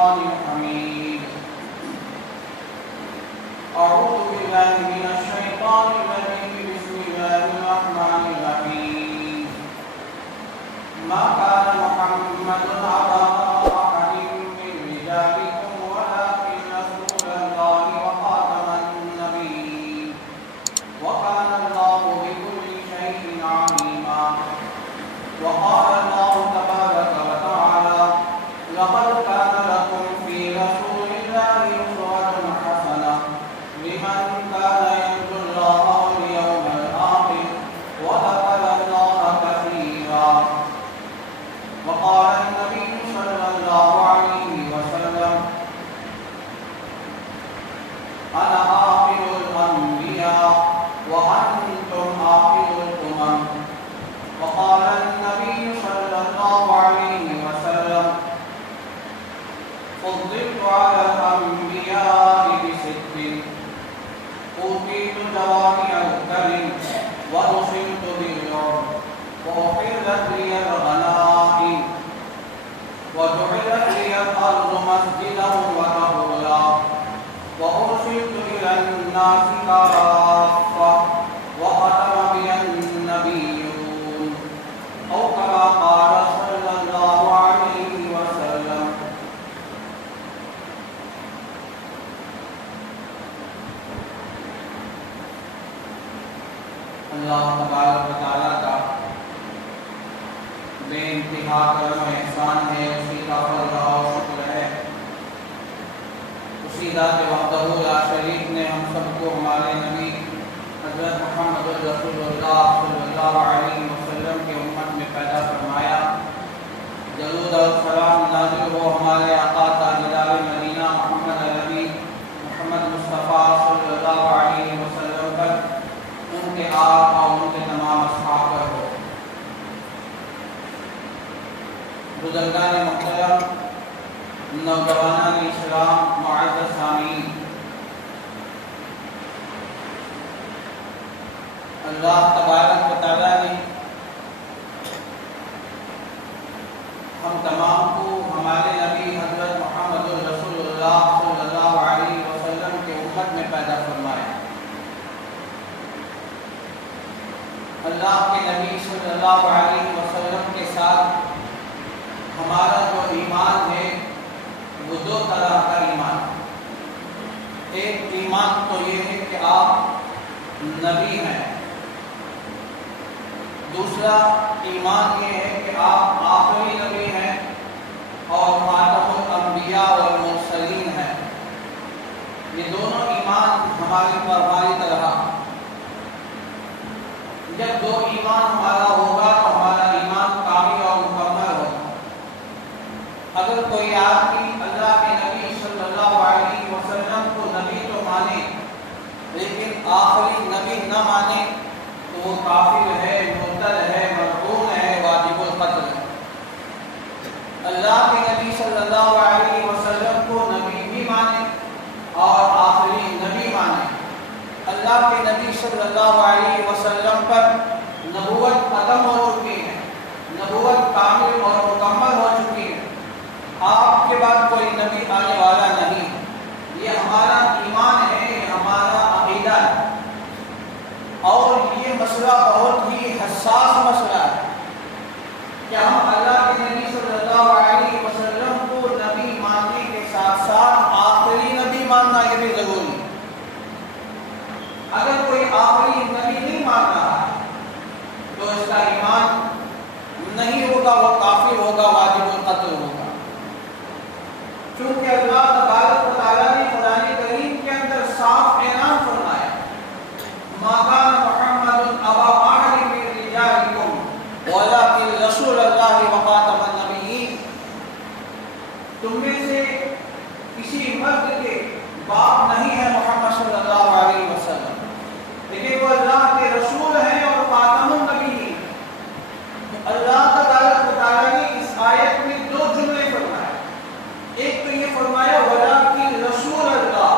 الشيطان الحميد أعوذ بالله من الشيطان الرجيم بسم الله الرحمن الرحيم ما كان محمد أبا أحد من رجالكم ولكن رسول الله وخاتم النبيين وكان الله بكل شيء عليما وقال الله تبارك وتعالى لقد كان لكم في رسول الله أسوة حسنة لمن كان يرجو الله واليوم الآخر وذكر الله كثيرا وقال النبي صلى الله عليه وسلم أنا آخر الأنبياء وأنتم آخر الأمم وقال النبي صلى الله عليه وسلم فضلت على الأنبياء بست أوتيت جوامع الكلم ورسلت بالرعب وأحلت لي الغنائم وجعلت لي الأرض مسجدا وطهورا وأرسلت إلى الناس كافة وختم بي النبيون أو كما قال صلى الله عليه وسلم. اللہ تبارک و تعالیٰ کا بے انتہا کرم و احسان ہے، اسی کا فضل و شکر ہے، اسی ذات وحدہ لا شریک نے ہم سب کو ہمارے نبی حضرت محمد رسول اللہ صلی اللہ علیہ وسلم کی امت میں پیدا فرمایا۔ درود اور سلام نازل ہو ہمارے آقا تاجدار مدینہ محمد عربی محمد مصطفیٰ صلی اللہ علیہ وسلم پر، ان کے آل اور ان کے تمام اصحاب پر ہو۔ بزرگان محترم، نوجوانان اسلام، معزز سامعین، اللہ تبارک و تعالیٰ نے ہم تمام کو ہمارے نبی حضرت محمد رسول اللہ صلی اللہ علیہ وسلم کے امت میں پیدا فرمایا۔ اللہ کے نبی صلی اللہ علیہ وسلم کے ساتھ ہمارا جو ایمان ہے وہ دو طرح کا ایمان ہے۔ ایک ایمان تو یہ ہے کہ آپ نبی ہیں، دوسرا ایمان یہ ہے کہ آپ آخری نبی ہیں اور خاتم الانبیاء والمرسلین ہیں۔ یہ دونوں ایمان ہماری طرح، جب دو ایمان ہمارا ہوگا تو ہمارا ایمان کامل اور مکمل ہوگا۔ اگر کوئی آدمی اللہ کے نبی صلی اللہ علیہ وسلم کو نبی تو مانے لیکن آخری نبی نہ مانے تو وہ کافر ہے، مرتد ہے، ملعون ہے، واجب القتل ہے۔ اللہ کے نبی صلی اللہ علیہ وسلم کو نبی بھی مانے اور آخری نبی مانے۔ اللہ کے نبی صلی اللہ علیہ وسلم پر نبوت ختم ہو چکی ہے، نبوت کامل اور مکمل ہو چکی ہے، آپ کے بعد کوئی نبی آنے والا نہیں۔ یہ ہمارا ایمان ہے، یہ ہمارا عقیدہ ہے، اور یہ مسئلہ بہت ہی حساس مسئلہ ہے کہ ہم اللہ کے نبی صلی اللہ علیہ وسلم کو نبی ماننے کے ساتھ ساتھ آخری نبی ماننا یہ بھی ضروری ہے۔ اگر کوئی آخری نبی نہیں مان رہا ہے تو اس کا ایمان نہیں ہوگا، وہ کافر ہوگا، واجب القتل ہوگا۔ چونکہ اللہ تبارک و تعالیٰ نے قرآن کریم کے اندر صاف اعلان فرمایا، ما كان محمد ابا احد من رجالكم ولكن رسول الله وخاتم النبيين۔ تم میں سے کسی مرد کے باپ نہیں ہے محمد صلی اللہ علیہ وسلم، لیکن وہ اللہ کے رسول ہیں اور خاتم النبیین۔ اللہ تبارک و تعالیٰ نے اس آیت میں دو جملے فرمائے، ایک تو یہ فرمایا وَلَٰكِن رسول اللہ،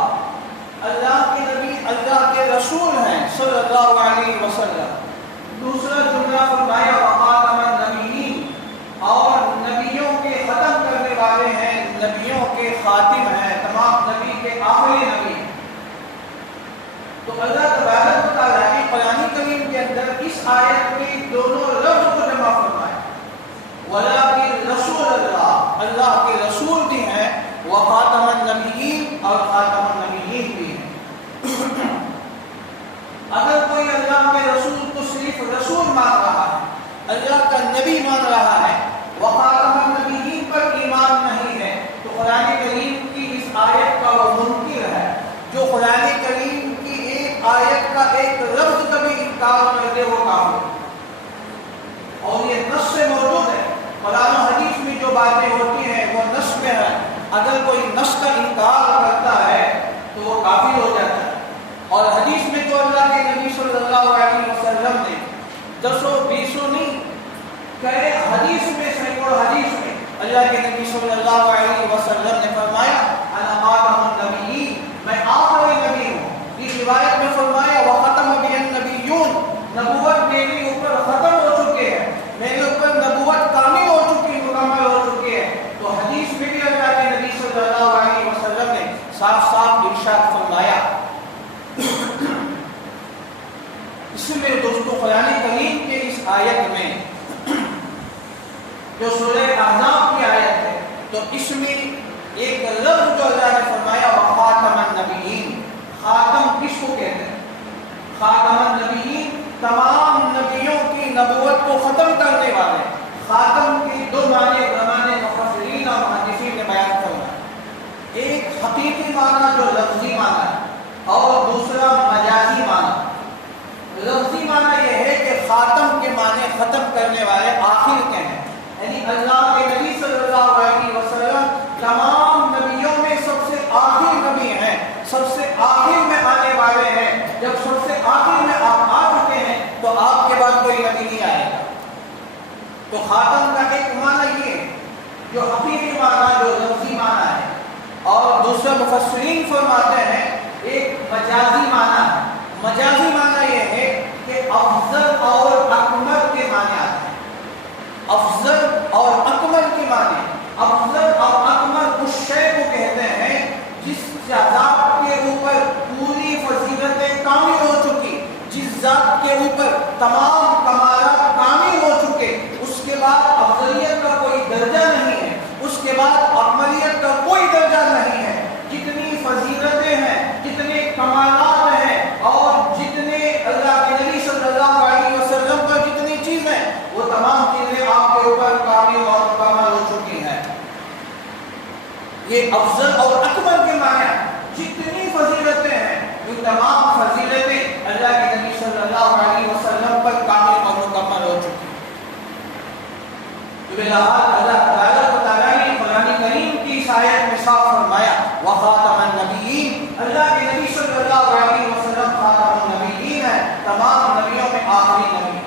اللہ کے نبی اللہ کے رسول ہیں صلی اللہ علیہ وسلم۔ دوسرا جملہ فرمایا وَخَاتَمَ النَّبِيِّينَ، اور نبیوں کے ختم کرنے والے ہیں، نبیوں کے خاتم ہیں، تمام نبی کے آخری نبی ہیں۔ تو اللہ تبارک و تعالیٰ نے قرآن کریم کے اندر اس آیت میں دونوں لفظ کو جمع فرمایا، وَلَٰكِن رسول اللہ، اللہ کے رسول بھی ہیں، وَخَاتَمَ النَّبِيِّينَ، اور خاتم النبیین بھی ہیں۔ اگر کوئی اللہ کے رسول کو صرف رسول مان رہا ہے، اللہ کا نبی مان رہا ہے، وخاتم النبیین پر ایمان نہیں ہے، تو قرآن کریم کی اس آیت کا وہ منکر ہے جو قرآن کریم کی ایک آیت کا ایک لفظ کا بھی انکار کر دے، وہ کافر۔ اور یہ نص سے موجود ہے، قرآن و حدیث میں جو باتیں ہوتی ہیں وہ نص میں ہے، اگر کوئی نص کا انکار کرتا ہے تو وہ کافر ہو جاتا ہے۔ اور حدیث میں تو اللہ کے نبی صلی اللہ علیہ وسلم نے دسوں بیسوں نہیں کہے، حدیث میں سینکڑوں حدیث میں اللہ کے نبی صلی اللہ علیہ وسلم نے فرمایا انا خاتم النبیین، میں آخری نبی ہوں۔ اس روایت میں فرمایا وختم بی النبیون، نبوت میرے اوپر ختم ہو چکے ہیں، میرے اوپر نبوت کامل ہو چکی، مکمل ہو چکی ہے۔ تو حدیث میں بھی اللہ کے نبی صلی اللہ علیہ وسلم نے صاف صاف ارشاد فرمایا۔ اس میں دوستو قرآن کریم کے اس آیت میں جو سورہ احزاب کی آیت ہے، تو اس میں ایک لفظ جو اللہ نے فرمایا وخاتم النبیین، خاتم کس کو کہتے ہیں؟ خاتم النبیین تمام نبیوں کی نبوت کو ختم کرنے والے۔ خاتم کے دو معنی علماء نے مفسرین اور محدثین نے بیان فرمایا، ایک حقیقی معنی جو لفظی معنی ہے اور دوسرا مجازی معنی۔ لفظی معنی یہ ہے کہ خاتم کے معنی ختم کرنے والے، آخر کے ہیں، یعنی اللہ کے نبی صلی اللہ علیہ وسلم تمام نبیوں میں سب سے آخر نبی ہیں، سب سے آخر میں آنے والے ہیں۔ جب سب سے آخر میں آپ آ چکے ہیں تو آپ کے بعد کوئی نبی نہیں آئے گا۔ تو خاتم کا ایک معنی یہ ہے جو حقیقی معنی جو لفظی معنی ہے، اور دوسرے مفسرین فرماتے ہیں ایک مجازی معنی ہے۔ مجازی معنی یہ ہے کہ افضل اور اکمل کے معنی آتے ہیں۔ افضل اور اکمل کے معنی، افضل اور اکمل اس شے کو کہتے ہیں جس ذات کے اوپر پوری فضیلتیں کامل ہو چکی، جس ذات کے اوپر تمام کمالات کامل ہو چکے، اس کے بعد افضلیت کا کوئی درجہ نہیں ہے، اس کے بعد اکملیت کا کوئی درجہ نہیں ہے۔ جتنی فضیلتیں ہیں، جتنے کمالات ہیں، اور جتنے اللہ کے نبی صلی اللہ علیہ وسلم پر جتنی چیزیں، وہ تمام چیزیں آپ کے اوپر کامل اور مکمل ہو چکی ہیں۔ یہ افضل اور اکمل کے معنی، جتنی فضیلتیں ہیں وہ تمام فضیلتیں اللہ کے نبی صلی اللہ علیہ وسلم پر کامل اور مکمل ہو چکی ہیں۔ تو بہرحال اللہ تعالیٰ نے قرآن کریم کی اس آیت میں صاف فرمایا وخاتم النبیین، اللہ کے نبی صلی اللہ علیہ وسلم خاتم النبیین ہے، تمام نبیوں میں آخری نبی۔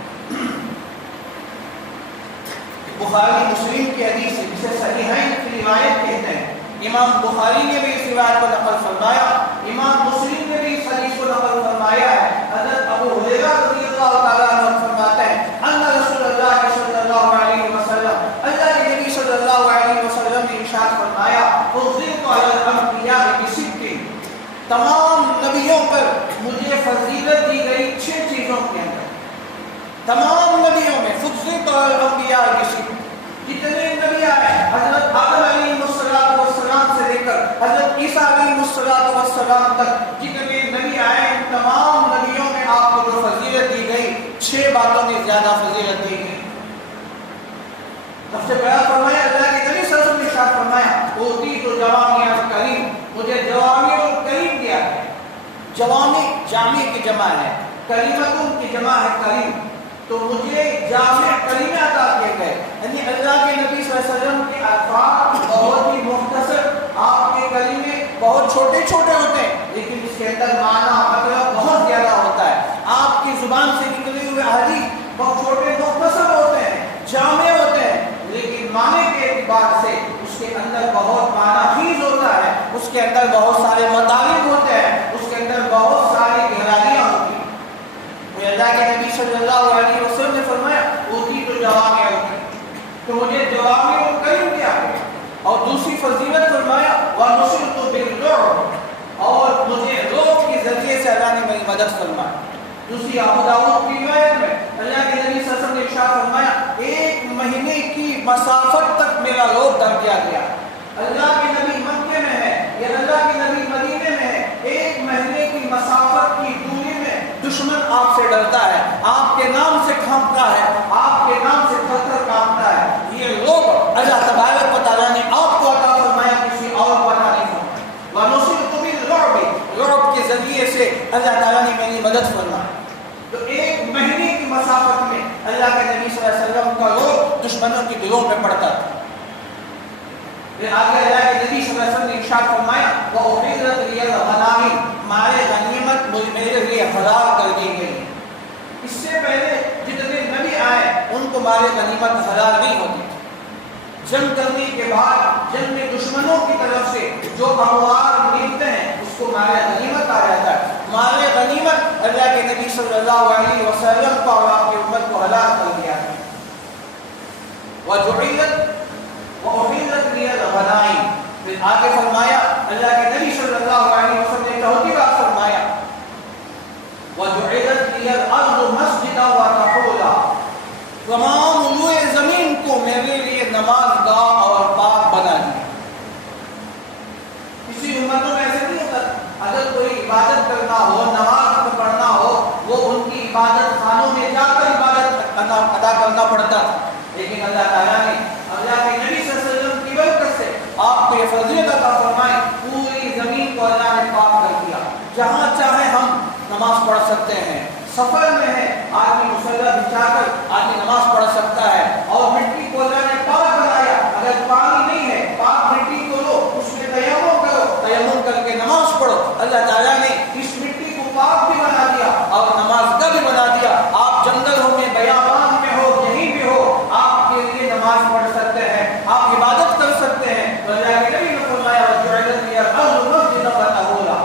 بخاری مسلم کی حدیث ہے جسے صحیحین کی روایت کہتے ہیں، امام بخاری نے بھی اس روایت کو نقل فرمایا، امام مسلم نے بھی اس حدیث کو نقل فرمایا ہے۔ حضرت ابو ہریرہ رضی اللہ تعالیٰ عنہ فرماتے ہیں ان رسول اللہ صلی اللہ علیہ وسلم، اللہ کے نبی صلی اللہ علیہ وسلم نے ارشاد فرمایا فضلت علی الانبیاء بست، تمام نبیوں پر مجھے فضیلت دی گئی 6 چیزوں کے اندر۔ تمام نبیوں میں فضلت علی الانبیاء بست، جتنے نبی آئے حضرت آدم علیہ السلام سے لے کر حضرت عیسیٰ علیہ السلام تک جتنے نبی آئے، ان تمام نبیوں میں آپ کو جو فضیلت دی گئی 6 باتوں میں زیادہ فضیلت دی گئی۔ سب سے پہلا فرمایا اللہ کے نبی صلی اللہ علیہ وسلم نے ارشاد فرمایا اوتیت جوامع الکلم، مجھے جوامع الکلم دیا ہے۔ جوامع جامع کی جمع ہے، کلمۃ کی جمع ہے کلم، تو مجھے جامع کلمے عطا کیے گئے، یعنی اللہ کے نبی صلی اللہ علیہ وسلم کے الفاظ بہت ہی مختصر، آپ کے کلمے بہت چھوٹے چھوٹے ہوتے ہیں لیکن اس کے اندر معنی مطلب بہت زیادہ ہوتا ہے۔ آپ کی زبان سے نکلے ہوئے حدیث بہت چھوٹے مختصر ہوتے ہیں، جامع ہوتے ہیں، لیکن معنی کے اعتبار سے اس کے اندر بہت معنی خیز ہوتا ہے، اس کے اندر بہت سارے مطالب ہوتے ہیں، اس کے اندر بہت ساری گہرائیاں ہوتی ہیں۔ اللہ کے نبی صلی اللہ علیہ وسلم نے فرمایا اوتیت جوامع الکلم، تو مجھے جوامع الکلم دیا گیا۔ اور دوسری فضیلت فرمایا مدد فرمائے۔ دوسری ابو داؤد کی روایت میں اللہ کے نبی صلی اللہ علیہ وسلم نے ارشاد فرمایا 1 مہینے کی مسافت تک میرا روب ڈر دیا گیا۔ اللہ کے نبی مکے میں ہے یا اللہ کے نبی مدینے میں ہے، 1 مہینے کی مسافت کی دوری میں دشمن آپ سے ڈرتا ہے، آپ کے نام سے کانپتا ہے، آپ کے نام سے تھر تھر کانپتا ہے۔ یہ روب اللہ تبارک و تعالیٰ نے آپ کو عطا فرمایا، کسی اور کو عطا نہیں فرمایا۔ وَنُصِرْتُ بِالرُّعْبِ، رعب کے ذریعے سے اللہ تعالیٰ نے میری مدد فرمائی۔ تو 1 مہینے کی مسافت میں اللہ کے نبی صلی اللہ علیہ وسلم کا روب دشمنوں کی دلوں میں پڑتا تھا۔ پھر آگے اللہ کے نبی صلی اللہ علیہ وسلم نے ارشاد فرمایا وَأُحِلَّتْ لِيَ الْغَنَائِمُ، مال غنیمت میرے لیے حلال کر دی گئی۔ اس سے پہلے جتنے نبی آئے ان کو مال غنیمت حلال نہیں ہوتی تھی۔ جنگ کرنے کے بعد جنگ میں دشمنوں کی طرف سے جو اموال ملتے ہیں اس کو مال غنیمت آ جاتا ہے۔ مال غنیمت اللہ کے نبی صلی اللہ علیہ وسلم کو اور آپ کی امت کو حلال کر دیا ہے۔ وَأُحِلَّتْ لِيَ الْغَنَائِمُ، پھر آگے فرمایا اللہ کے نبی صلی اللہ علیہ وسلم نے چوتھی بات فرمایا وَجُعِلَتْ لِيَ الْأَرْضُ مَسْجِدًا وَطَهُورًا، تمام روئے زمین کو میرے لیے نماز گاہ اور پاک بنا دیا۔ کسی امتوں میں ایسے نہیں ہوتا، اگر کوئی عبادت کرنا ہو، نماز پڑھنا ہو، وہ ان کی عبادت خانوں میں جا کر عبادت ادا کرنا پڑتا تھا، لیکن اللہ تعالیٰ نے اللہ کے نبی صلی اللہ علیہ وسلم کی برکت سے آپ کو یہ فضیلت عطا فرمائی، پوری زمین کو اللہ نے پاک کر دیا۔ جہاں چاہے ہم نماز پڑھ سکتے ہیں، سفر میں ہے آدمی مصلی بچھا کر آدمی نماز پڑھ سکتا ہے، اور مٹی کو اللہ نے پاک بنایا۔ اگر پانی نہیں ہے پاک مٹی کو لو، اس میں تیمم کرو، تیمم کر کے نماز پڑھو۔ اللہ تعالیٰ نے اس مٹی کو پاک بھی بنا دیا اور نماز گاہ بھی بنا دیا۔ آپ جنگلوں میں، بیابان میں ہو، کہیں بھی ہو، آپ کے لیے نماز پڑھ سکتے ہیں، آپ عبادت کر سکتے ہیں۔ تو اللہ کے نبی نے فرمایا وَجُعِلَتْ لِيَ الْأَرْضُ مَسْجِدًا وَطَهُورًا۔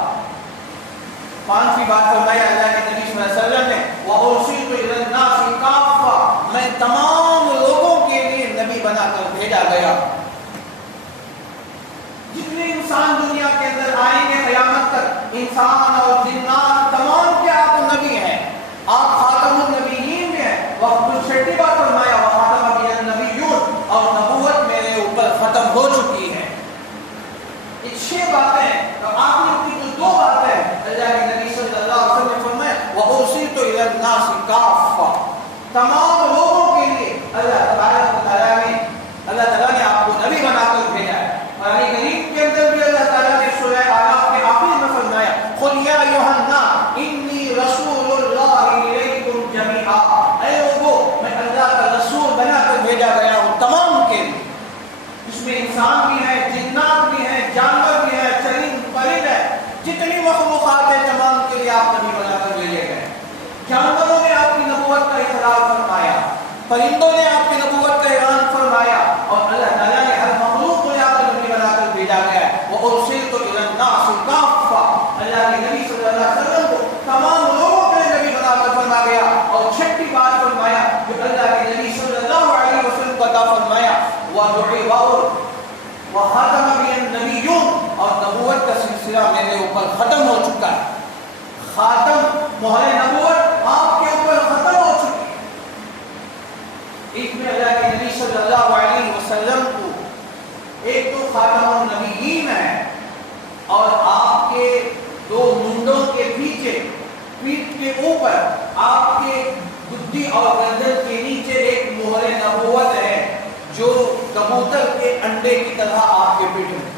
پانچویں بات فرمایا اللہ کے نبی صلی اللہ علیہ وسلم نے وَأُرْسِلْتُ إِلَى النَّاسِ كَافَّةً، میں تمام لوگوں کے لیے نبی بنا کر بھیجا گیا۔ جتنے انسان دنیا کے اندر آئیں گے قیامت تک، انسان اور جنات تمام کے آپ نبی ہیں، آپ خاتم النبیین میں ہیں۔ وقت چھٹی بات فرمایا وَخَاتَمَ بِهِ النَّبِيُّونَ، اور نبوت میرے اوپر ختم ہو چکی ہے۔ یہ 6 باتیں، اور آخری کی جو 2 باتیں اللہ کے نبی صلی اللہ علیہ وسلم نے فرمایا وَأُرْسِلْتُ إِلَى النَّاسِ كَافَّةً، تمام لوگوں کے لیے اللہ تبارک و تعالیٰ نے آپ کو نبی بنا کر بھیجا ہے۔ قرآن کریم کے اندر بھی اللہ تعالیٰ نے سورہ اعراف کے آخر میں فرمایا قُلْ يَا أَيُّهَا النَّاسُ إِنِّي رَسُولُ اللَّهِ إِلَيْكُمْ جَمِيعًا، اے لوگوں میں اللہ کا رسول بنا کر بھیجا گیا ہوں تمام کے لیے۔ اس میں انسان بھی ہے، جنات بھی ہیں، جانور بھی ہیں، چرند پرند ہے، جتنی مخلوقات ہیں تمام کے لیے آپ نبی بنا کر بھیجے گئے۔ جانوروں نے آپ کی نبوت کا اقرار فرمایا، پرندوں نے آپ کی نبوت کا اعلان فرمایا، اور اللہ تعالیٰ نے ہر مخلوق کو آپ کو نبی بنا کر بھیجا گیا ہے۔ وَأُرْسِلْتُ إِلَى النَّاسِ كَافَّةً، اللہ کے نبی صلی اللہ علیہ وسلم کو تمام لوگوں کے لیے نبی بنا کر فرما گیا۔ اور چھٹی بات فرمایا جو اللہ کے نبی صلی اللہ علیہ وسلم کو عطا فرمایا وَخَاتَمَ بِهِ النَّبِيُّونَ، اور نبوت کا سلسلہ میرے اوپر ختم ہو چکا ہے۔ خاتم مہر نبوت آپ کے اوپر ختم ہو چکی ہے۔ ایک میں اللہ کے نبی صلی اللہ علیہ وسلم کو ایک تو خاتم النبیین ہے، اور آپ کے 2 منڈوں کے پیچھے، پیٹھ کے اوپر، آپ کے گدی اور گردن کے نیچے ایک مہر نبوت ہے جو کبوتر کے انڈے کی طرح آپ کے پیٹ میں۔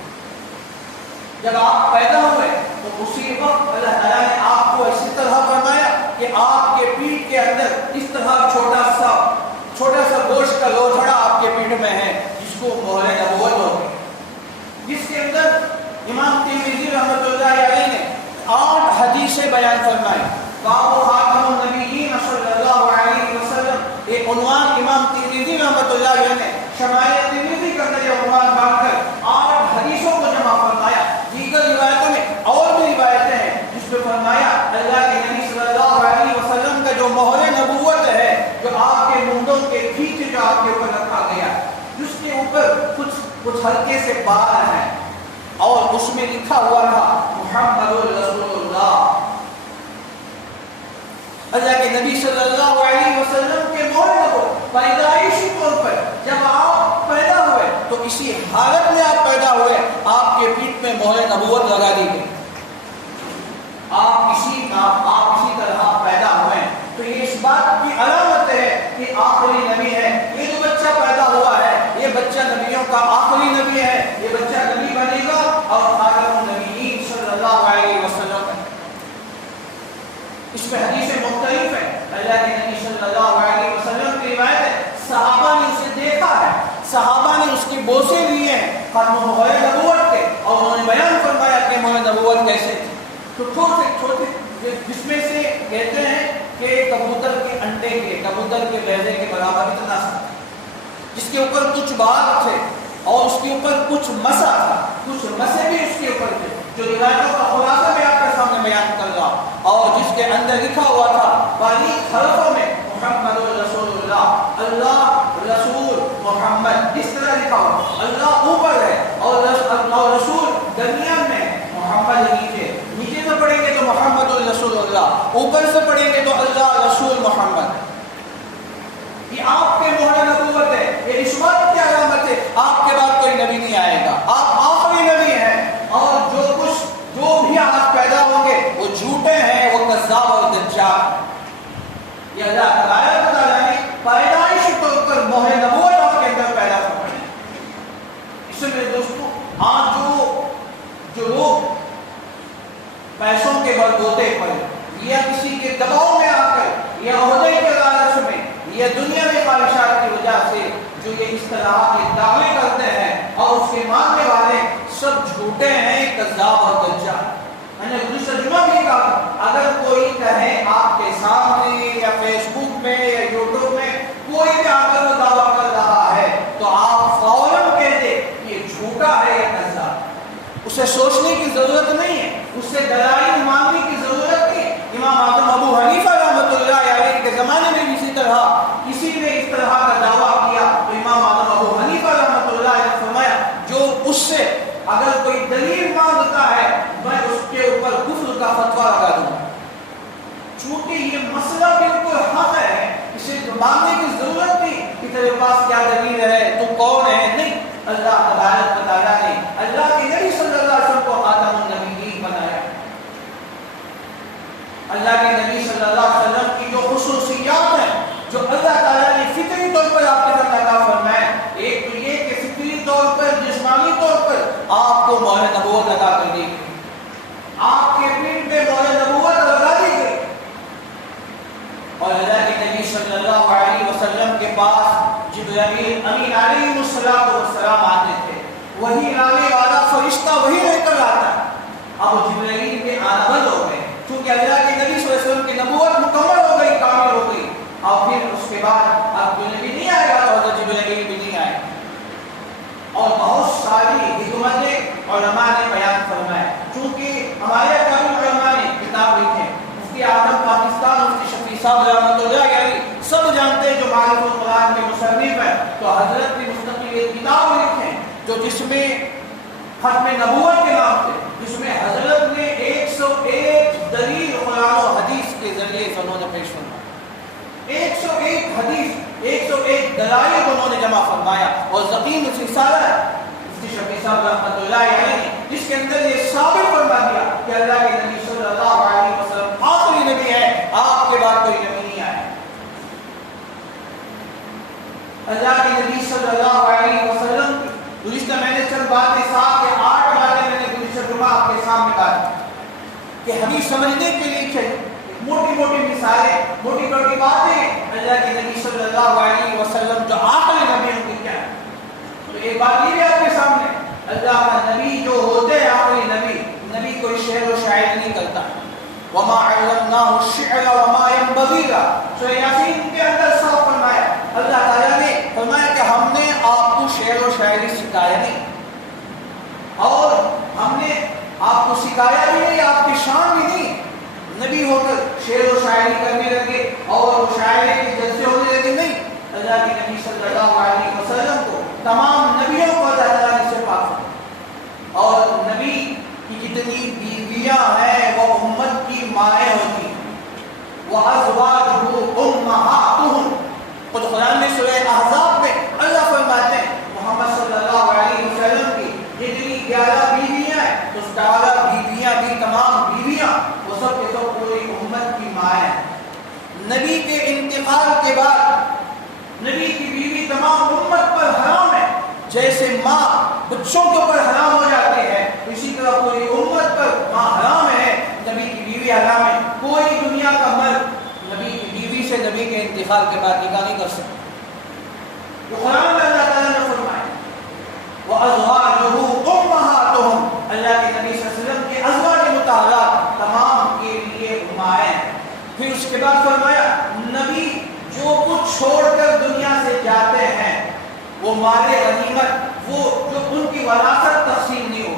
جب آپ پیدا ہوئے تو اسی وقت اللہ تعالیٰ نے آپ کو اسی طرح فرمایا کہ آپ کے پیٹ کے اندر اس طرح چھوٹا سا گوشت کا لوتھڑا آپ کے پیٹ میں ہے، جس کو مہر نبوت ہوتی ہے، جس کے اندر امام ترمذی رحمۃ اللہ علیہ نے 8 حدیثیں بیان فرمائی۔ باب خاتم النبیین صلی اللہ علیہ وسلم، ایک عنوان امام ترمذی رحمۃ اللہ علیہ نے شمائل ترمذی کا یہ عنوان باندھ کر 8 حدیثوں کو جمع فرمایا۔ دیگر روایتوں میں اور بھی روایتیں ہیں جس میں فرمایا اللہ کے نبی صلی اللہ علیہ وسلم کا جو مہر نبوت ہے، جو آپ کے منڈوں کے پیچھے جو آپ کے اوپر رکھا گیا، جس کے اوپر کچھ ہلکے سے بال ہیں، اور اس میں لکھا ہوا تھا محمد رسول اللہ۔ اللہ کے نبی صلی اللہ علیہ وسلم کے مہر نبوت پیدائشی طور پر جب آپ پیدا ہوئے تو اسی حالت میں آپ پیدا ہوئے، آپ کے پیٹ میں مہر نبوت لگا دی گئی. آپ اسی طرح پیدا ہوئے تو یہ اس بات کی علامت ہے کہ آخری نبی ہے. یہ جو بچہ پیدا ہوا ہے یہ بچہ نبیوں کا آخری نبی ہے، یہ بچہ نبی بنے گا اور خاتم النبیین صلی اللہ علیہ وسلم ہے. اس میں حدیث مختلف ہے. اللہ کے نبی صلی اللہ علیہ وسلم کی روایت ہے صحابہ نے اسے دیکھا ہے، صحابہ نے اس کے بوسے لیے ہیں ختم مہر نبوت کے، اور انہوں نے بیان فرمایا کہ مہر نبوت کیسے تھی. تو چھوٹے جس میں سے کہتے ہیں کہ کبوتر کے انڈے کے، کبوتر کے بیضے کے برابر اتنا سا، جس کے اوپر کچھ بال تھے اور اس کے اوپر کچھ مسا تھا، کچھ مسے بھی اس کے اوپر تھے، جو روایتوں کا خلاصہ میں آپ کے سامنے بیان کر رہا ہوں. اور جس کے اندر لکھا ہوا تھا باریک حرفوں میں محمد رسول اللہ، اللہ رسول محمد، اس طرح لکھا ہوا. اللہ اوپر ہے اور رسول درمیان میں، محمد نیچے سے پڑھیں گے تو محمد رسول اللہ، اوپر سے پڑھیں گے تو اللہ رسول محمد. یہ آپ کے مہر نبوت ہے، یہ اس بات کی علامت ہے آپ کے بعد کوئی نبی نہیں آئے گا، آپ آخری نبی ہیں. اور جو بھی آج پیدا ہوں گے وہ جھوٹے ہیں، وہ کذاب اور دجال. یہ اللہ تعالیٰ نے پیدائشی طور پر مہر نبوت آپ کے اندر پیدا کروائی. اس سے میرے دوستوں آج جو لوگ پیسوں کے بلبوتے پر یا کسی کے دباؤ میں آ کر یا عہدے کے لالچ میں یا دنیا میں خواہشات کی وجہ سے جو یہ اس طرح کے دعوے کرتے ہیں اور اس کے ماننے والے سب جھوٹے ہیں، کذاب اور دجال. میں نے دوسرا جمعہ بھی کہا اگر کوئی کہے آپ کے سامنے یا فیس بک میں یا یوٹیوب میں کوئی بھی آ کر وہ دعویٰ کر رہا ہے تو آپ فوراً کہہ دیں یہ جھوٹا ہے یا کذاب. اسے سوچنے کی ضرورت نہیں ہے، اس سے دلائل مانگنے کی ضرورت نہیں. امام اعظم ابو حنیفہ رحمۃ اللہ علیہ کے زمانے میں بھی اسی طرح کسی نے اس طرح کا دعویٰ کیا تو امام اعظم ابو حنیفہ رحمۃ اللہ علیہ نے فرمایا جو اس سے اگر کوئی دلیل مانگتا ہے میں اس کے اوپر کفر کا فتویٰ لگا دوں گا. چونکہ یہ مسئلہ بالکل حق ہے، اسے مانگنے کی ضرورت نہیں کہ تیرے پاس کیا دلیل ہے، تو کون ہے. نہیں، اللہ تبارک و تعالیٰ نے اللہ کے نبی صلی اللہ علیہ وسلم کو خاتم النبیین بنایا. اللہ کے نبی صلی اللہ علیہ وسلم کی جو خصوصیات ہیں جو اللہ تعالیٰ نے فطری طور پر آپ کے ساتھ عطا فرمائے، ایک تو یہ کہ فطری طور پر، جسمانی طور پر آپ کو مہر نبوت عطا کر دی گئی، آپ کے پیٹ میں مہر نبوت لگا دی گئی. اور اللہ کے نبی صلی اللہ علیہ وسلم کے پاس جبرائیل امین علیہ السلام آتے تھے، وہی لانے والا فرشتہ وہی لے کر آتا ہے. اب جبرائیل کے آنا بند ہو گئے کیونکہ اللہ کے نبی صلی اللہ علیہ وسلم کی نبوت مکمل ہو گئی، کامل ہو گئی. اور پھر اس کے بعد اب جو نبی نہیں آئے گا تو حضرت جبرائیل بھی نہیں آئے. اور بہت ساری حکمتیں علماء نے بیان فرمائے. چونکہ ہمارے اکابر علماء نے کتاب لکھے، مفتی اعظم پاکستان مفتی شفیع صاحب رحمۃ اللہ علیہ سب جانتے ہیں جو معرفت القرآن کے مصنف ہیں، تو حضرت نے مستقل ایک کتاب لکھے جو جس میں ختم نبوت کے نام سے، جس میں حضرت نے 101 دلیل قرآن و حدیث کے ذریعے انہوں نے پیش فرمایا. 101 حدیث، 101 دلائل انہوں نے جمع فرمایا. اور ضخیم رسالہ مفتی شفیع صاحب رحمۃ اللہ علیہ نے جس کے اندر یہ ثابت فرما دیا کہ اللہ کے نبی صلی اللہ علیہ وسلم آخری نبی ہے، آپ کے بعد کوئی نبی نہیں آیا. اللہ کے نبی صلی اللہ علیہ وسلم گزشتہ میں نے چند باتیں 7 یا 8 باتیں میں نے گزشتہ جمعہ آپ کے سامنے بات کہ حدیث سمجھنے کے لیے چاہیے موٹی موٹی مثالیں، موٹی موٹی باتیں اللہ کے نبی صلی اللہ علیہ وسلم جو آخری نبی ان کی کیا ہے. تو ایک بات یہ بھی آپ کے سامنے، اللہ کا نبی جو ہوتے ہیں آخری نبی کوئی شعر و شاعری نہیں کرتا. وما علمناه الشعر وما ينبغي له. سورہ یاسین کے اندر صاف فرمایا، اللہ تعالیٰ نے فرمایا کہ ہم نے آپ کو شعر و شاعری سکھایا نہیں، اور ہم نے آپ کو سکھایا بھی نہیں، آپ کی شان بھی نہیں. نبی ہو کر شعر و شاعری کرنے لگے اور شاعری کے جلسے ہونے لگے، نہیں. اللہ کے نبی صلی اللہ علیہ وسلم کو، تمام نبیوں کو اللہ تعالیٰ نے صفات دی. اور نبی کی جتنی بیویاں ہیں وہ امت کی مائیں ہوتی ہیں، وَأَزْوَاجُهُ أُمَّهَاتُهُمْ. خود قرآن میں سورہ احزاب میں اللہ فرماتے ہیں محمد صلی اللہ علیہ وسلم کی جتنی 11 بیویاں ہیں تو 11 بیویاں بھی تمام بیویاں وہ سب کے سب پوری امت کی ماں ہیں. نبی کے انتقال کے بعد نبی کی بیوی تمام امت پر حرام ہے. جیسے ماں بچوں کے اوپر حرام ہو جاتی ہے اسی طرح پوری امت پر ماں حرام ہے, نبی کی بیوی حرام ہے. کوئی دنیا کا مرد نبی کی بیوی سے نبی کے انتقال کے بعد نکاح نہیں کر سکتا. تو قرآن میں اللہ تعالیٰ نے فرمایا وَأَزْوَاجُهُ أُمَّهَاتُهُمْ, اللہ کے نبی صلی اللہ علیہ وسلم کے ازواج مطہرات تمام کے لیے امائیں. پھر اس کے بعد فرمایا نبی جو کچھ چھوڑ کر دنیا سے جاتے ہیں وہ مال غنیمت وہ جو ان کی وراثت تقسیم نہیں ہو.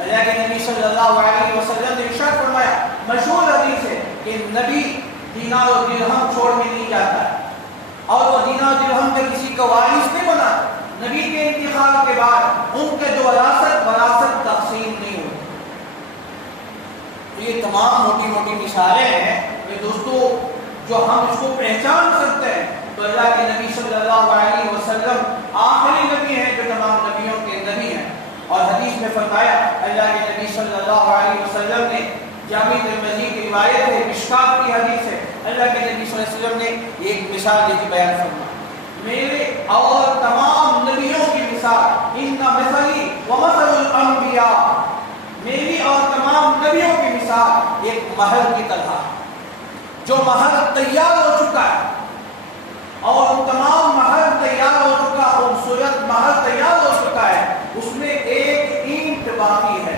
اللہ کے نبی صلی اللہ علیہ وسلم نے ارشاد فرمایا مشہور حدیث ہے کہ نبی دینار و درہم چھوڑ کے نہیں جاتا ہے اور وہ دینار و درہم کا کسی کا وارث نہیں بنا. نبی کے انتقال کے بعد ان کے جو وراثت تقسیم نہیں ہوئی. یہ تمام موٹی موٹی مثالیں ہیں کہ دوستو جو ہم اس کو پہچان سکتے ہیں. تو اللہ کے نبی صلی اللہ علیہ وسلم آخری نبی ہیں جو تمام نبیوں کے نبی ہیں. اور حدیث میں فرمایا اللہ کے نبی صلی اللہ علیہ وسلم نے جامع ترمذی کی روایت ہے مشکات کی حدیث ہے اللہ کے نبی صلی اللہ علیہ وسلم نے ایک مثال دے کے بیان فرمایا میرے اور تمام نبیوں کی مثال ان مثلی ومثل الانبیاء, میری اور تمام نبیوں کی مثال ایک محل کی طرح جو محل تیار ہو چکا ہے اور تمام محل تیار ہو چکا خوبصورت محل تیار ہو چکا ہے اس میں ایک اینٹ باقی ہے.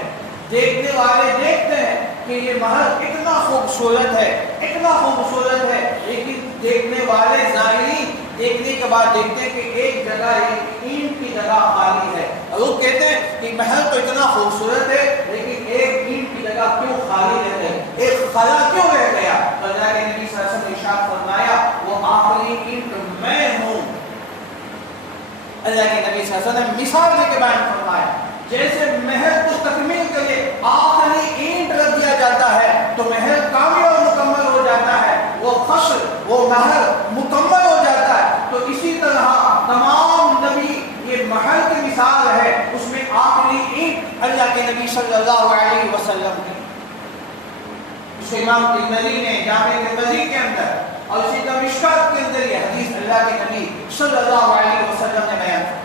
دیکھنے والے دیکھتے ہیں کہ یہ محل اتنا خوبصورت ہے لیکن دیکھنے والے زائرین دیکھنے کے بعد دیکھتے ہیں کہ ایک جگہ ایک اینٹ کی جگہ خالی ہے اور وہ کہتے ہیں کہ محل تو اتنا خوبصورت ہے لیکن ایک اینٹ کی جگہ کیوں خالی رہ گئی, ایک خلا کیوں رہ گیا. تو اللہ کے نبی صلی اللہ علیہ وسلم نے ارشاد فرمایا وہ آخری اینٹ میں ہوں. اللہ کے نبی صلی اللہ علیہ وسلم نے مثال دے کے بیان فرمایا جیسے محل کو تکمیل کے لیے آخری اینٹ رکھ دیا جاتا ہے تو محل کامل اور مکمل ہو جاتا ہے, وہ قصر وہ محل مکمل ہو جاتا ہے. تو اسی طرح تمام نبی یہ محل کی مثال ہے اس میں آخری اینٹ اللہ کے نبی صلی اللہ علیہ وسلم نے. اس امام ترمذی نے جامع ترمذی کے اندر اور اسی طرح مشکات کے اندر یہ حدیث اللہ کے نبی صلی اللہ علیہ وسلم نے بیان کی.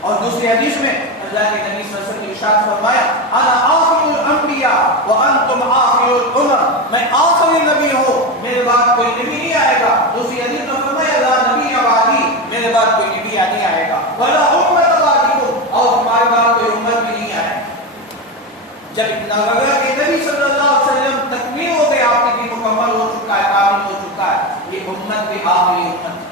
اور دوسری حدیث میں اللہ کے نبی صلی اللہ علیہ وسلم نے ارشاد فرمایا انا آخر الانبیاء وانتم آخر الامم, میں آخری نبی ہوں میرے بعد کوئی نبی نہیں آئے گا. دوسری حدیث میں فرمایا لا نبی بعدی, میرے بعد کوئی نبی نہیں آئے گا ولا امت بعدکم, اور تمہارے بعد کوئی امت بھی نہیں آئے. جب اتنا لگا کہ نبی صلی اللہ علیہ وسلم تکمیل ہو گئے آپ کی مکمل ہو چکا ہے کامل ہو چکا ہے یہ امت بھی آخری امت.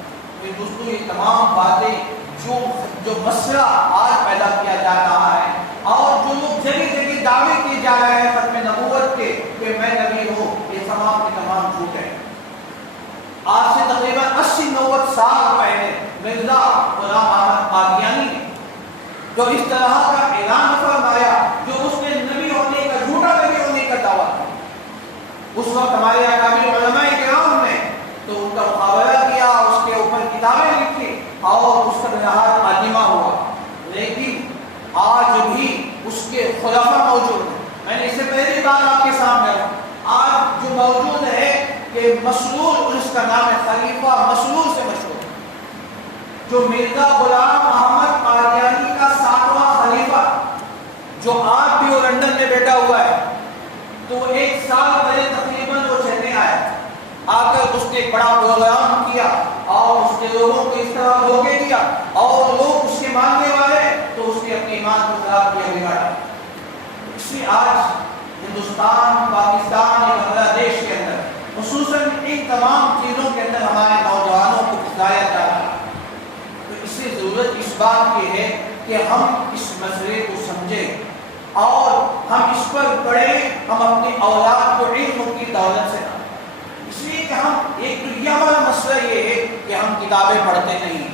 پھر دوستو یہ تمام باتیں جو مسئلہ آج پیدا کیا جا رہا ہے اور جو لوگ جگہ جگہ دعوے کیے جا رہے ہیں ختم نبوت کے کہ میں نبی ہوں, یہ تمام کے تمام جھوٹ ہے. آج سے تقریباً 80-90 سال پہلے مرزا غلام احمد قادیانی نے جو اس طرح کا اعلان فرمایا جو اس نے نبی ہونے کا جھوٹا نبی ہونے کا دعویٰ کیا. اس وقت ہمارے اکابر علماء کرام نے تو ان کا مقابلہ کیا, اس کے اوپر کتابیں لکھی اور اس کا بہار قادمہ ہوا. لیکن آج بھی اس کے خلفاء موجود ہیں. میں نے اس سے پہلی بار آپ کے سامنے آج جو موجود ہے کہ مسرور, اس کا نام ہے خلیفہ مسرور سے مشہور, جو مرزا غلام احمد قادیانی کا 7واں خلیفہ جو آج بھی وہ لندن میں بیٹھا ہوا ہے. تو 1 سال پہلے تقریباً وہ چلنے آیا, آ کر اس نے ایک بڑا پروگرام کیا اور اس نے لوگوں کو اس طرح دھوکے دیا اور لوگ اس کے ماننے والے تو اس نے اپنے ایمان کو خراب کیا بگاڑا. اس لیے آج ہندوستان, پاکستان یا بنگلہ دیش کے اندر خصوصاً ان تمام چیزوں کے اندر ہمارے نوجوانوں کو پھنسایا جا رہا ہے. تو اس سے ضرورت اس بات کی ہے کہ ہم اس مسئلے کو سمجھیں اور ہم اس پر پڑھیں, ہم اپنی اولاد کو علم کی دولت سے. اس لیے کہ ہم ایک تو یہ ہمارا مسئلہ یہ ہے کہ ہم کتابیں پڑھتے نہیں,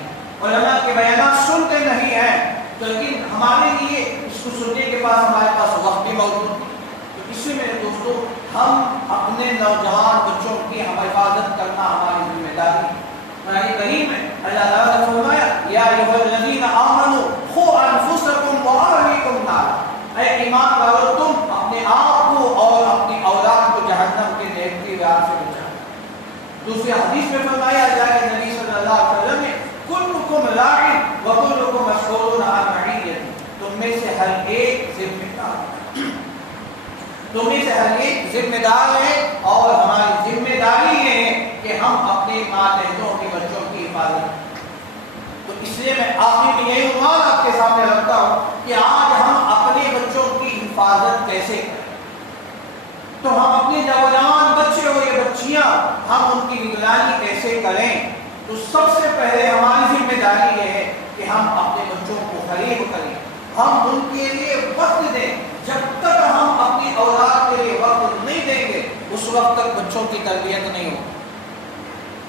علماء کے بیانات سنتے نہیں ہیں, لیکن ہمارے لیے اس کو سننے کے بعد ہمارے پاس وقت بھی موجود ہے. تو اس لیے میرے دوستوں ہم اپنے نوجوان بچوں کی حفاظت کرنا ہماری ذمہ داری ہے۔ قرآن کریم میں اللہ تعالیٰ نے فرمایا یا ایھا الذین آمنوا قوا انفسکم واہلیکم نارا، اے ایمان والو تم اپنے آپ کو اور اپنی اولاد کو جہنم کے دیکھتی آگ سے بچاؤ۔ دوسری حدیث میں فرمایا اللہ کے نبی صلی اللہ علیہ وسلم نے کلکم راع وکلکم مسئول عن رعیتہ، تم میں سے ہر ایک ذمہ دار ہے، تم میں سے ہر ایک ذمہ دار ہے، اور ہماری ذمہ داری یہ ہے کہ ہم اپنے ماتحتوں کے بچوں کی حفاظت کریں۔ تو اس لیے میں آخر میں یہی عنوان آپ کے سامنے رکھتا ہوں کہ آج ہم اپنے بچوں کی حفاظت کیسے کریں۔ تو ہم اپنے نوجوان بچے ہو یا بچیاں، ہم ان کی نگرانی کیسے کریں؟ تو سب سے پہلے ہماری ذمہ داری یہ ہے کہ ہم اپنے بچوں کو فریب کریں، ہم ان کے لیے وقت دیں۔ جب تک ہم اپنی اولاد کے لیے وقت نہیں دیں گے اس وقت تک بچوں کی تربیت نہیں ہوگی۔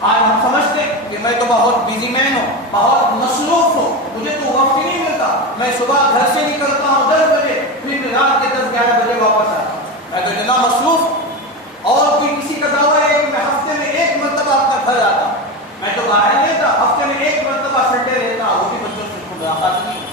آج ہم سمجھتے ہیں کہ میں تو بہت بزی مین ہوں، بہت مصروف ہوں، مجھے تو وقت ہی نہیں ملتا، میں صبح گھر سے نکلتا ہوں 10 بجے، پھر رات کے 10-11 بجے واپس آتا ہوں، میں تو اتنا مصروف ہوں۔ اور کوئی کسی کا دعویٰ ہے کہ میں ہفتے میں 1 مرتبہ اپنا گھر آتا ہوں، میں تو باہر نہیں تھا، ہفتے میں 1 مرتبہ سنڈے رہتا ہوں، وہ بھی بچوں سے ملاقات نہیں۔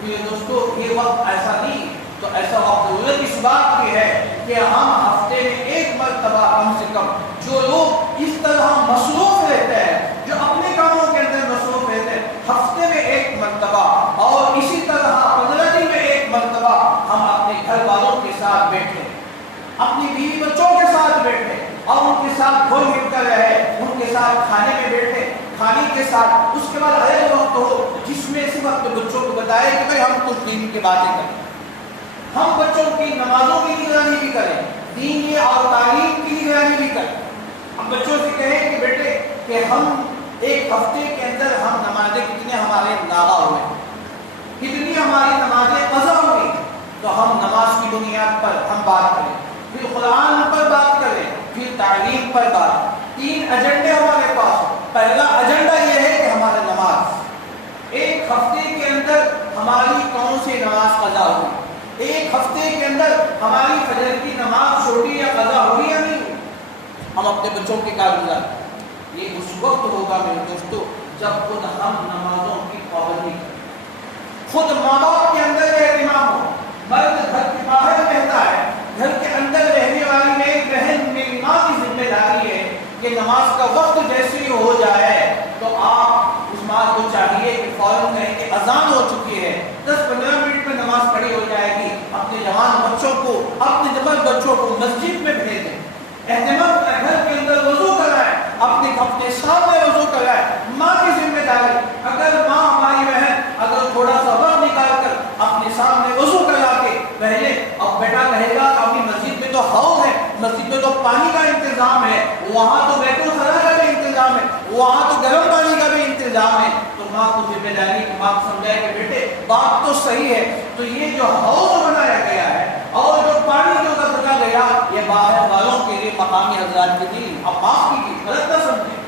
میرے دوستو یہ وقت ایسا نہیں، تو ایسا وقت ضرورت اس بات کی ہے کہ ہم ہفتے میں 1 مرتبہ کم سے کم، جو لوگ اس طرح مصروف رہتے ہیں، جو اپنے کاموں کے اندر مصروف رہتے ہیں، ہفتے میں 1 مرتبہ اور اسی طرح 15 دن میں 1 مرتبہ ہم اپنے گھر والوں کے ساتھ بیٹھیں، اپنی بیوی بچوں کے ساتھ بیٹھیں اور ان کے ساتھ گھل مل کر رہے، ان کے ساتھ کھانے میں بیٹھیں، کھانے کے ساتھ اس کے بعد الگ وقت ہو جس میں اسی وقت بچوں کو بتائے کہ بھائی ہم کچھ دین کی باتیں کریں، ہم بچوں کی نمازوں کی نگرانی بھی کریں، دینی اور تعلیم کی نگرانی بھی کریں۔ ہم بچوں سے کہیں کہ بیٹے کہ ہم ایک ہفتے کے اندر ہم نمازیں کتنے ہمارے لاغا ہوئے، کتنی ہماری نمازیں قضا ہوئی، تو ہم نماز کی بنیاد پر ہم بات کریں، پھر قرآن پر بات کریں، پھر تعلیم پر بات۔ 3 ایجنڈے ہمارے پاس۔ پہلا ایجنڈا یہ ہے کہ ہمارا نماز، ایک ہفتے کے اندر ہماری کون سی نماز قضا ہوئی، ایک ہفتے کے اندر ہماری فجر کی نماز چھوٹی یا قضا ہوئی یا نہیں، ہم اپنے بچوں کے کاغذات۔ یہ اس وقت ہوگا میرے دوستو جب خود ہم نمازوں کی پابندی کریں، خود ماں باپ کے اندر یہ اہتمام ہو۔ مرد گھر کے باہر رہتا ہے، گھر کے اندر رہنے والی میری بہن میری ماں کی ذمہ داری ہے کہ نماز کا وقت جیسے ہی ہو جائے تو آپ اس ماں کو چاہیے کہ فوراً کہیں کہ اذان ہو چکی ہے، 10-15 منٹ میں نماز پڑھی ہو جائے گی، اپنے جوان بچوں کو، اپنے جوان بچوں کو مسجد میں بھیجیں، اہتمام کریں، گھر کے اندر وضو کرائیں، اپنے سامنے وضو کرائیں۔ ماں کی ذمہ داری، اگر ماں ہماری بہن اگر تھوڑا سا وقت نکال کر اپنے سامنے وضو کرا کے پہلے، اب بیٹا کہے گا اپنی مسجد میں تو حوض ہے، مسجد میں تو پانی کا انتظام ہے، وہاں تو بیت الخلا کا بھی انتظام ہے، وہاں تو گرم پانی کا بھی انتظام ہے، تو ماں کو ذمہ داری کی بات سمجھائے کہ بیٹے بات تو صحیح ہے، تو یہ جو حوض بنایا گیا ہے اور جو پانی جو رکھا گیا یہ باہر والوں کے لیے مقامی حضرات کے لیے، اب معاف کیجیے غلط نہ سمجھیں۔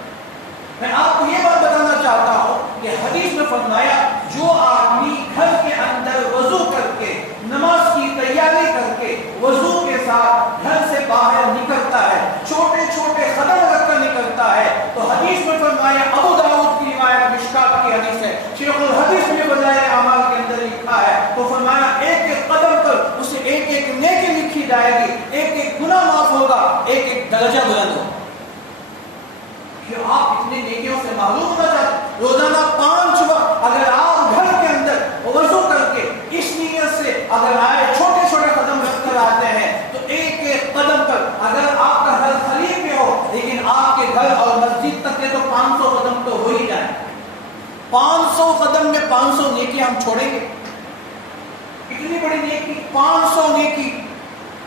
میں آپ کو یہ بات بتانا چاہتا ہوں کہ حدیث میں فرمایا جو آدمی گھر کے اندر وضو کر کے نماز کی تیاری کر کے وضو کے ساتھ گھر سے باہر نکلتا ہے، چھوٹے چھوٹے قدم رکھ کر نکلتا ہے، تو حدیث میں فرمایا، ابو داؤد کی روایت مشکات کی حدیث ہے، شیخ الحدیث میں بجائے اعمال کے اندر لکھا ہے، تو فرمایا ایک ایک قدم پر اسے ایک ایک نیکی لکھی جائے گی، ایک ایک گناہ معاف ہوگا، ایک ایک درجہ بلند ہوگا۔ کہ آپ اتنے نیکیوں سے معلوم ہونا چاہتے، روزانہ 5 وقت اگر آپ گھر کے اندر وضو کر کے اس نیت سے اگر آئے، چھوٹے چھوٹے قدم رکھ کر آتے ہیں، تو ایک ایک قدم پر اگر آپ کا گھر خلیل میں ہو لیکن آپ کے گھر اور مسجد تک کے تو 500 قدم تو ہو ہی جائیں، 500 قدم میں 500 نیکی ہم چھوڑیں گے؟ اتنی بڑی نیکی، 500 نیکی،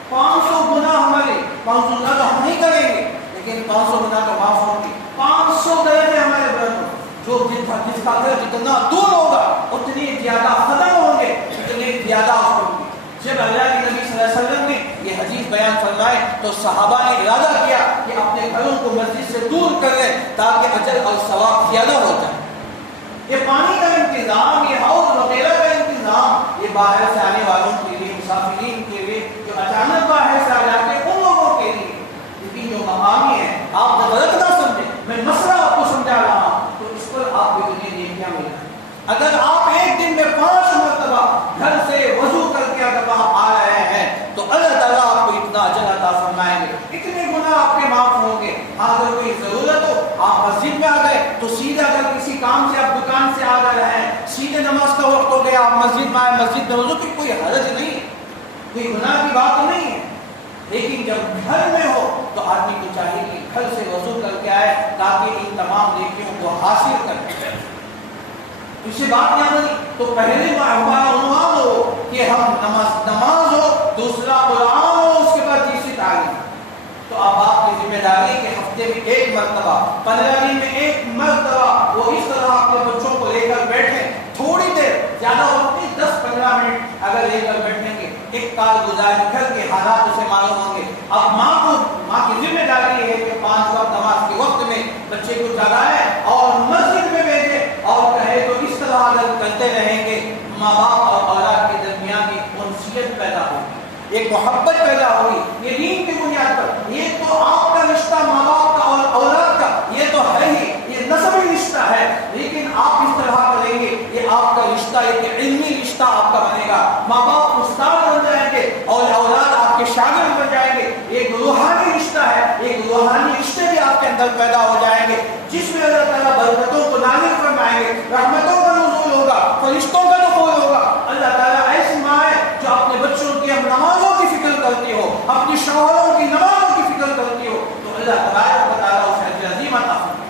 500 گناہ ہمارے، 500 گناہ تو ہم نہیں کریں گے لیکن 500 گناہ تو معاف ہوں گے، 500 درجے ہمارے بلند ہوں، جو جس کا گھر جتنا دور ہوگا اتنی زیادہ قدم ہوں گے، اتنی زیادہ ہوں گے۔ جب اللہ کے نبی صلی اللہ علیہ وسلم نے یہ حدیث بیان فرمائے تو صحابہ نے ارادہ کیا کہ اپنے گھروں کو مسجد سے دور کر لیں تاکہ اجر اور ثواب زیادہ ہو جائے۔ یہ پانی کا انتظام، یہ حوض وغیرہ کا انتظام، یہ باہر سے آنے والوں کے لیے، مسافرین کے لیے جو اچانک باہر سے آ جاتے ہیں، ان لوگوں کام سے آپ دکان سے آ گئے ہیں، سیدھے نماز کا وقت ہو گیا، آپ مسجد میں آئے، مسجد میں وضو کی کوئی حرج نہیں، کوئی گناہ کی بات نہیں ہے۔ لیکن جب گھر میں ہو تو آدمی کو چاہیے کہ گھر سے وضو کر کے آئے تاکہ ان تمام نیکیوں کو حاصل کر کے جائے۔ اس سے بات کیا بنی؟ تو پہلے ہمارا عنوان ہو کہ ہم نماز ہو، دوسرا قرآن ہو، اس کے بعد تیسری تعلیم۔ تو اب آپ کی ذمہ داری ہے کہ ہفتے میں ایک مرتبہ، 15 دن میں ایک مرتبہ وہ اس طرح اپنے بچوں کو لے کر بیٹھیں، تھوڑی دیر، زیادہ وقت نہیں، 10-15 منٹ اگر لے کر بیٹھیں گے، ایک کارگزار گھر کے حالات اسے معلوم ہوں گے۔ اب ماں کی ذمہ داری ہے کہ 5 وقت نماز کے وقت میں بچے کو جگائے اور مسجد میں بھیجے، اور کہے تو اس طرح اگر کرتے رہیں گے ماں باپ اور اولاد کے درمیان ایک انسیت پیدا ہوگی، ایک محبت پیدا ہوگی، یہ دین کی بنیاد پر۔ یہ تو آپ کا رشتہ ماں باپ کا اور اولاد کا یہ تو ہے ہی، یہ نسبی رشتہ ہے، لیکن آپ اس طرح کریں گے یہ آپ کا رشتہ ایک علمی رشتہ آپ کا بنے گا۔ ماں باپ استاد بن جائیں گے اور اولاد آپ کے شاگرد بن جائیں گے، ایک روحانی رشتہ ہے، ایک روحانی رشتے بھی آپ کے اندر پیدا ہو جائیں گے، جس میں اللہ تعالیٰ برکتوں کو نازل فرمائیں گے، رحمتوں کا نزول ہوگا، فرشتوں کا نزول ہوگا۔ اللہ تعالیٰ ایسی ماں ہے جو اپنے بچوں کی نمازوں کی فکر کرتی ہو، اپنی شوہروں کی نمازوں کی فکر کرتی ہو، تو اللہ تعالیٰ اسے اجر عظیم عطا فرمائے۔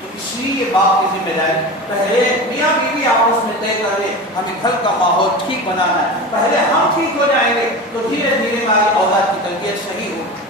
تو اس لیے باپ کی ذمہ داری پہلے میاں بیوی آپس میں طے کر لیں، ہمیں گھر کا ماحول ٹھیک بنانا ہے، پہلے ہم ٹھیک ہو جائیں گے تو دھیرے دھیرے ہماری اولاد کی تربیت صحیح ہوگی۔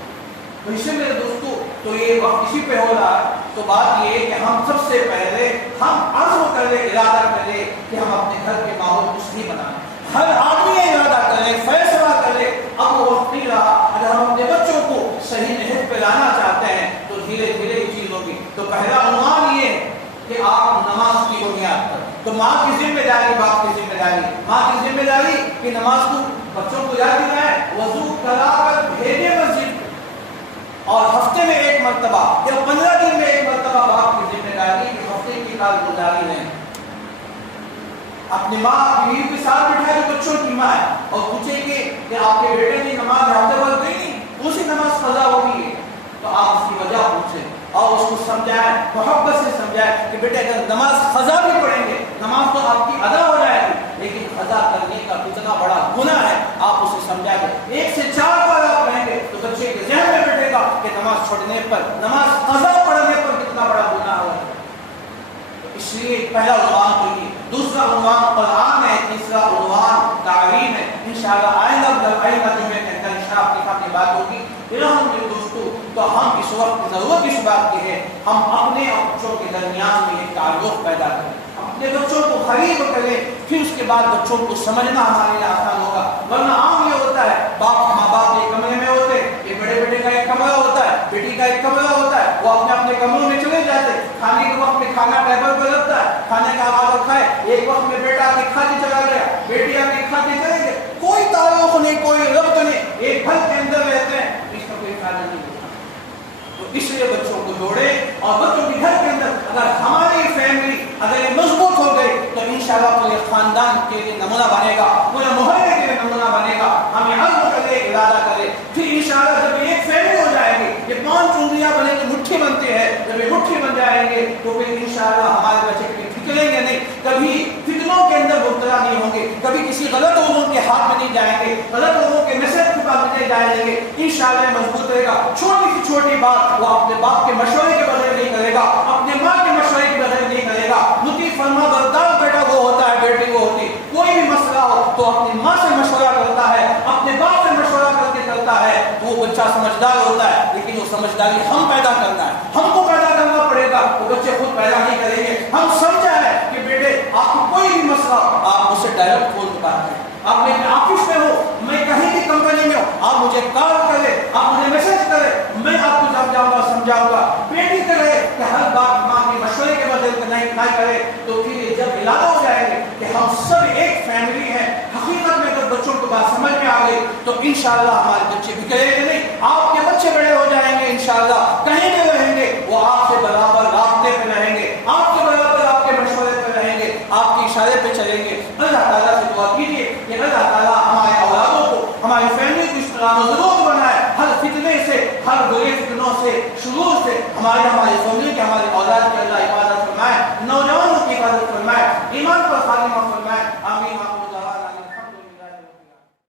تو اسے میرے دوستو تو یہ وقت اسی پہ ہو رہا ہے، تو بات یہ ہے کہ ہم سب سے پہلے ہم عزم کر لیں، ارادہ کر لیں کہ ہم اپنے گھر کے ماحول کو صحیح بنائیں۔ ہر آدمی یہ ارادہ کرے، فیصلہ کرے، اب وہ وقت نہیں رہا، اگر ہم اپنے بچوں کو صحیح نہج پہ لانا چاہتے ہیں تو دھیرے دھیرے یہ چیز ہوگی۔ تو پہلا عنوان یہ ہے کہ آپ نماز کی بنیاد پر، تو ماں کی ذمہ داری، باپ کی ذمہ داری، ماں کی ذمہ داری کہ نماز کو بچوں کو یاد دلائیں، وضو کرا کر بھیجے مسجد، اور ہفتے میں ایک مرتبہ یا 15 دن میں ایک مرتبہ باپ کی ذمہ داری کہ ہفتے کی کارگزاری لیں۔ اپنی ماں بیوی کے ساتھ بٹھائے جو بچوں کی ماں ہے اور پوچھے کہ آپ کے بیٹے نے نماز ہفتے بھر گئی نہیں، اسی نماز قضا ہوگی ہے، تو آپ اس کی وجہ پوچھیں اور اس کو سمجھائیں، محبت سے سمجھائیں کہ بیٹے اگر نماز قضا بھی پڑھیں گے، نماز تو آپ کی ادا ہو جائے گی، لیکن قضا کرنے کا کتنا بڑا گناہ ہے آپ اسے سمجھائیں گے۔ 1 سے 4 بار آپ کہیں گے تو بچے کے ذہن میں بیٹھے گا کہ نماز چھوڑنے پر، نماز قضا پڑھنے پر کتنا بڑا گناہ ہوا ہے۔ اس لیے پہلا عنوان تو یہ، دوسرا عنوان قرآن ہے، تیسرا عنوان تعلیم ہے۔ انشاءاللہ آئندہ جمعے کے اندر انشاءاللہ آپ کی بات ہوگی۔ میرے دوستو تو ہم اس وقت ضرورت اس بات کی ہے ہم اپنے بچوں کے درمیان میں ایک تعلق پیدا کریں، اپنے بچوں کو قریب کریں، پھر اس کے بعد بچوں کو سمجھنا ہمارے لیے آسان ہوگا۔ ورنہ عام یہ ہوتا ہے ماں باپ ایک کمرے میں ہوتے، یہ بڑے بیٹے کا ایک کمرہ ہوتا ہے، بیٹی کا ایک کمرہ ہوتا ہے، وہ اپنے اپنے کمروں میں چلے جاتے، کھانے کے وقت میں کھانا ٹیبل پہ رکھتا ہے، کھانے کا آواز کھائے، ایک وقت میں بیٹا آ کے کھاتے چلا گیا، بیٹی آ کے کھاتے چلے گئے، کوئی تعلق نہیں، کوئی ربط نہیں، ایک گھر کے اندر رہتے ہیں، اس کا کوئی فائدہ نہیں ہوتا۔ تو اس لیے بچوں کو جوڑے اور بچوں کے گھر کے اندر اگر ہماری فیملی اگر یہ مضبوط ہو گئی تو انشاءاللہ پورے خاندان کے لیے نمونہ بنے گا، پورے محلے کے لیے نمونہ بنے گا۔ ہمیں عزم کرے، ارادہ کرے، پھر انشاءاللہ جب ایک فیملی ہو جائے گی، یہ 5 انگلیاں بنے تو مٹھی بنتی ہے، جب یہ مٹھی بن جائیں گے تو پھر انشاءاللہ ہمارے بچے کے فکریں گے نہیں، کبھی فتنوں کے اندر مبتلا نہیں ہوں گے، کبھی کسی غلط لوگوں کے ہاتھ میں نہیں جائیں گے، غلط لوگوں کے نصیحت کے پاس نہیں جائیں گے، انشاءاللہ مضبوط رہے گا۔ چھوٹی سی چھوٹی بات وہ اپنے باپ کے مشورے کے بغیر نہیں کرے گا، اپنے ماں کے مشورے کے بغیر نہیں کرے گا۔ مطیع فرما بردار بیٹا وہ ہوتا ہے، بیٹی وہ ہوتی، کوئی بھی مسئلہ ہو تو اپنی ماں سے مشورہ کرتا ہے، اپنے باپ سے مشورہ کر کے کرتا ہے، تو وہ بچہ سمجھدار ہوتا ہے۔ لیکن وہ سمجھداری ہم پیدا کرنا ہے، ہم کو پیدا کرنا پڑے گا، وہ بچے خود پیدا نہیں کریں گے۔ ہم سمجھا ہے کہ بیٹے آپ کو کوئی بھی مسئلہ آپ مجھ سے ڈائریکٹ فون بات کریں، آپ میرے آفس میں ہو، میں کہیں بھی کمپنی میں ہوں، آپ مجھے کال کریں، آپ مجھے میسج کریں، میں آپ کو سمجھاؤں گا سمجھاؤں گا۔ بیٹی کرے کہ ہر بات ماں کے مشورے کے بدل نہیں کرے، تو پھر جب ارادہ ہو جائے گا کہ ہم سب ایک فیملی ہیں، حقیقت میں جب بچوں کو بات سمجھ میں آ گئی تو انشاءاللہ ہمارے بچے بگڑیں گے نہیں، آپ کے بچے بڑے ہو جائیں گے، انشاءاللہ کہیں بھی رہیں گے وہ آپ سے برابر رابطے پہ رہیں گے، آپ کے برابر آپ کے مشورے پہ رہیں گے، آپ کے اشارے پہ چلیں گے۔ اللہ تعالیٰ سے دعا کیجیے کہ اللہ تعالیٰ ہمارے اولادوں کو، ہماری فیملی کو اس طرح مضبوط بنائے، ہر فتنے سے، ہر برے فتنوں سے، شرور سے ہماری فیملی کے، ہمارے